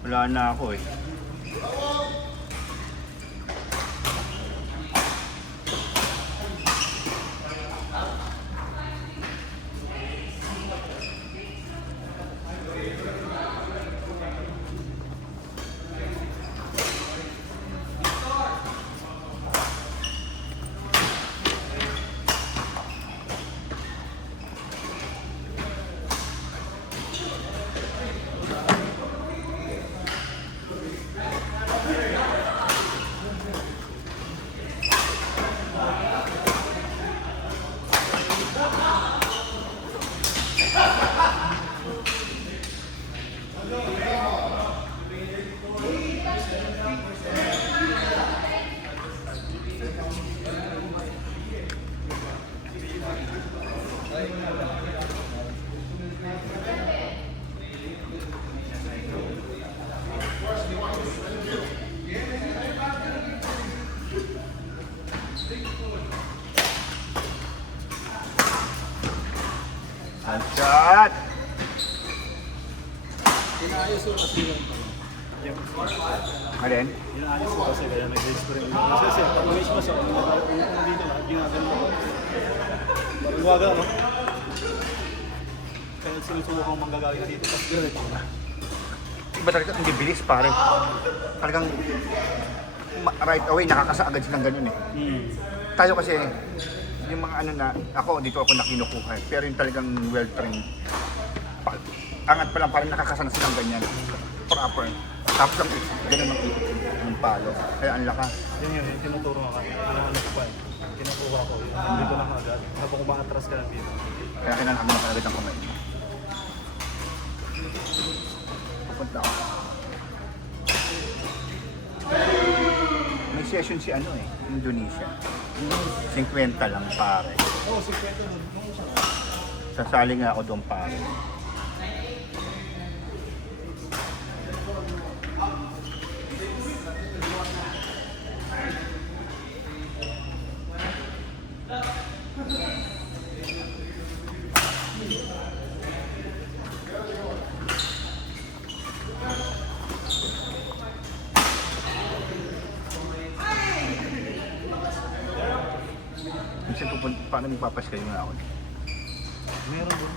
Wala na ako eh. Shot! Inaayos ko kasi yung Alin? inaayos ko kasi kaya nag-experiment ako. Kasi pag-wish mo siya, kung dito na, ginagano ko. Baruwaga, no? Kaya sinusubukan manggagawin dito. Tapos ganito na. Iba talaga hindi bilis pare. Talagang right away nakakasa agad silang ganun eh. Tayo kasi yung mga ano na, ako dito ako nakinukuha pero yung talagang well-trained. Angat pa lang parang nakakasana silang ganyan. Proper. Tapos lang ganun ang ikot ng palo. Kaya ang lakas. Yun yun, tinuturo ka. Inaano ko pa eh. Kinukuha ko. Dito na agad. Habang umaatras ka lang dito. Kaya kailangan mo na agad ang kamay. Pupunta ako. May session si ano eh, Indonesia. 50 lang pare. Oo, 50 doon. Sasali nga ako doon pare. Paano magpapaschedule na ako? Meron doon.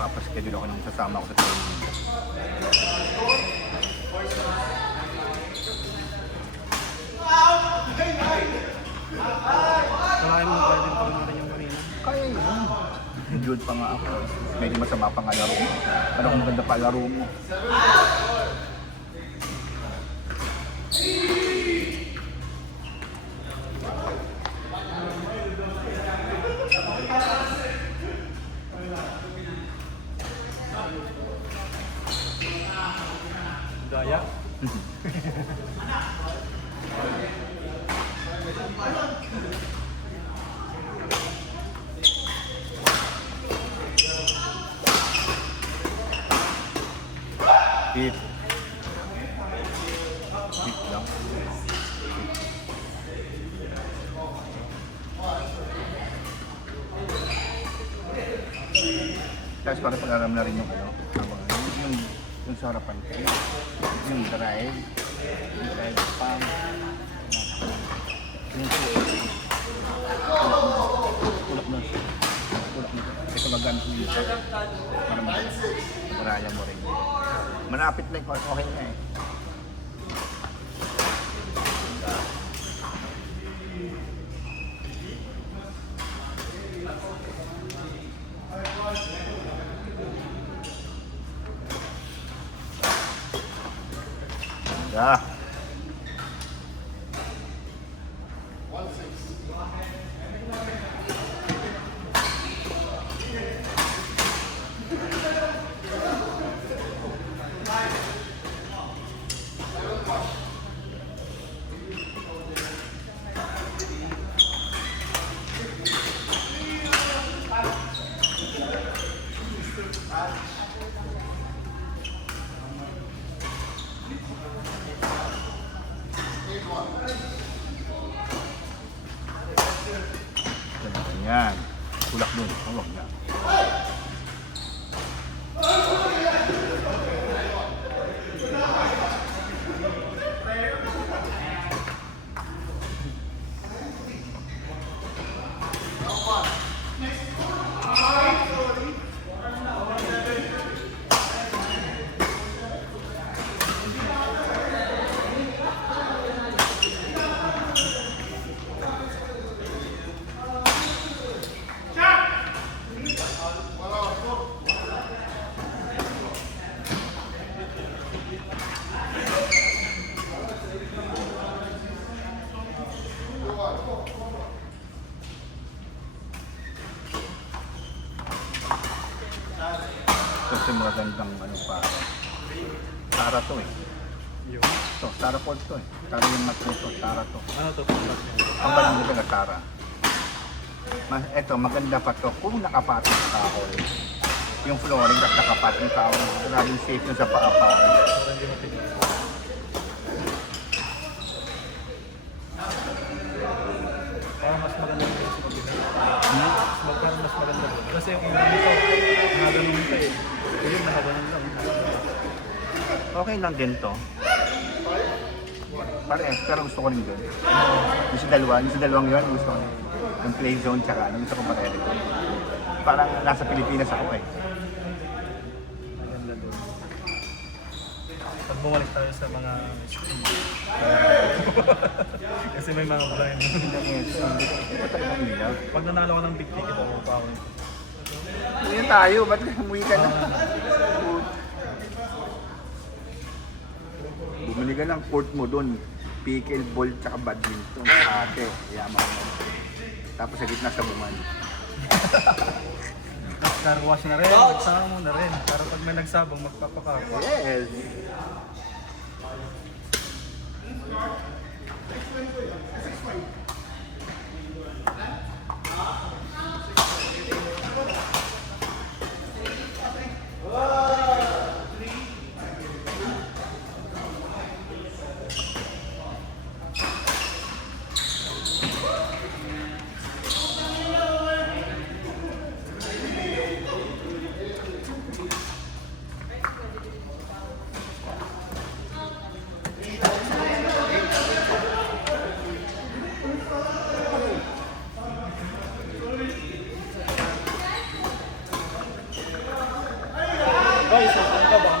Papaschedule ako nung sasama ako sa training. Kalahin mo pwede pa natin yung marina. Kaya yun. Enjoyed pa nga ako. Medyo masama pa nga laro mo. Ano kung maganda pa laro mo? Daya. Hit. Hit lang. Tapos para pag-aram na rin yung ano, yung sa harapan ko. Yung drive pang yung tulak na ito maganto dito para maraya mo rin manapit na yung okay na eh. Yeah. Tara to eh. Yun. Ito, Tara Port to eh. Tara yung mat nito, Tara to. Ano to? Pagkat niya. Ang balang nito na Tara. Ito, maganda pa to kung nakapatin sa kahoy. Yung flooring at nakapatin sa kahoy. Maraming safe na sa paa-paa. Para hindi matigas. Para mas maganda yung sa kabila. Parang mas maganda. Kasi yung una nito, naganon ka eh. Yung nakaganon lang. Okay lang din to. Parehas, pero gusto ko rin yun. Yung sa dalawang yun, gusto ko rin. Yung play zone tsaka ano, gusto ko pareho. Parang nasa Pilipinas ako eh. Maganda doon. Pag bumalik tayo sa mga screen. Kasi may mga blind. Yes, hindi ko talaga ilaw. Pag nanalo ka ng big ticket, ako pa ako. Ngayon tayo, ba't umuwi ka na? Bumili ka ng court mo doon. Pickleball tsaka badminton. Ate, yaman mo. Tapos sa gitna sa buman. Car wash na rin, sama mo na rin. Para pag may nagsabang, magpapakar. Yes! Guys, ano ka ba?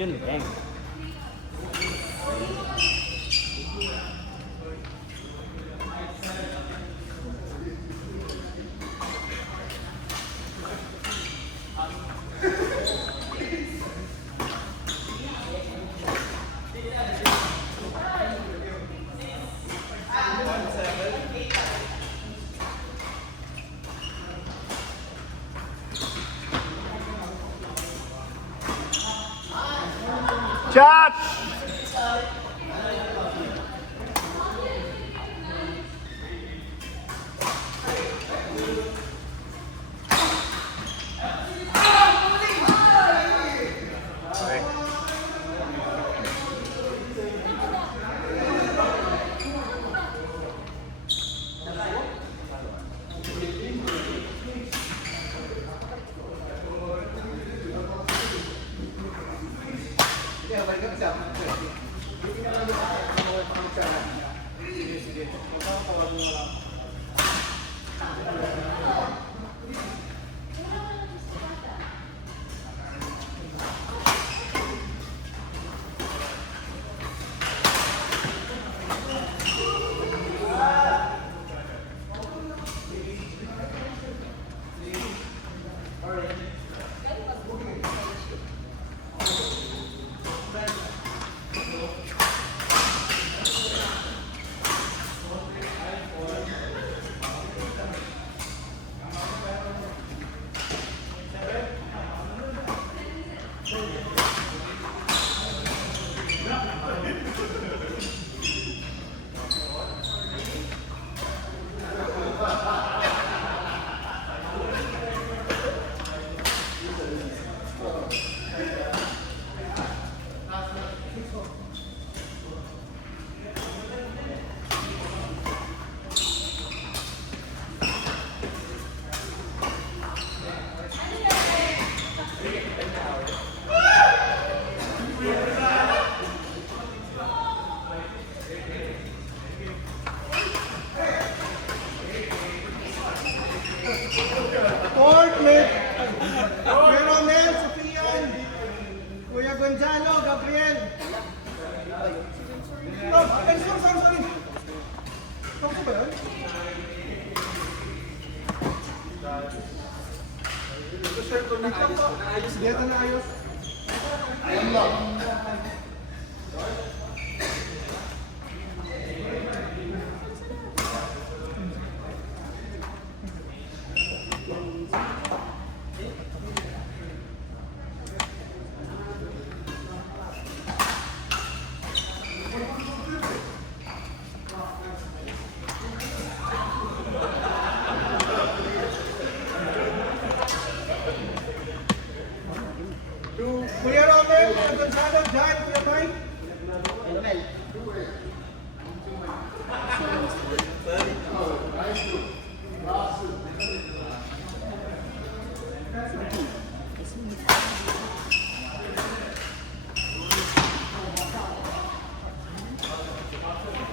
Yun lang. Chat! Dito naayos. Dito naayos. Kuya Robert Gonzalo, John